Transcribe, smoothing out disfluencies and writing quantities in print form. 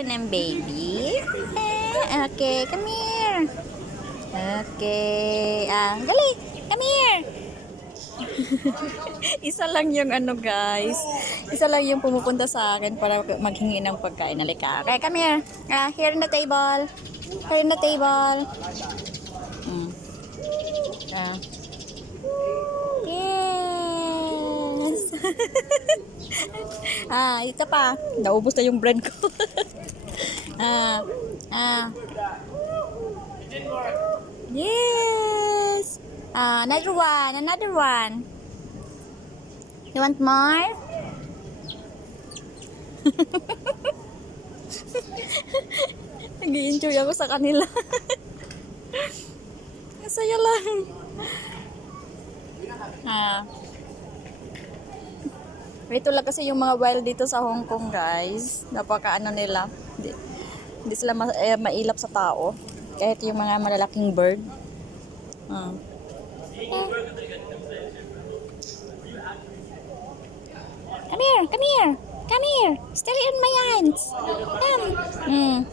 ka ng baby? Okay, come here. Okay. Dali. Come here. Isa lang yung ano guys. Isa lang yung pumupunta sa akin para maghingi ng pagkain. Halika. Okay, come here. Here in the table. Here in the table. Yes. Ito pa. Naubos na yung bread ko. ah. Yes. Another one. Another one. You want more? Nag-i-enjoy ako sa kanila. Masaya lang. Ito lang kasi yung mga wild dito sa Hong Kong guys. Napaka ano nila. Hindi sila mailap sa tao. Kahit yung mga malalaking bird. Come here, come here, come here. Stay in my hands. Come.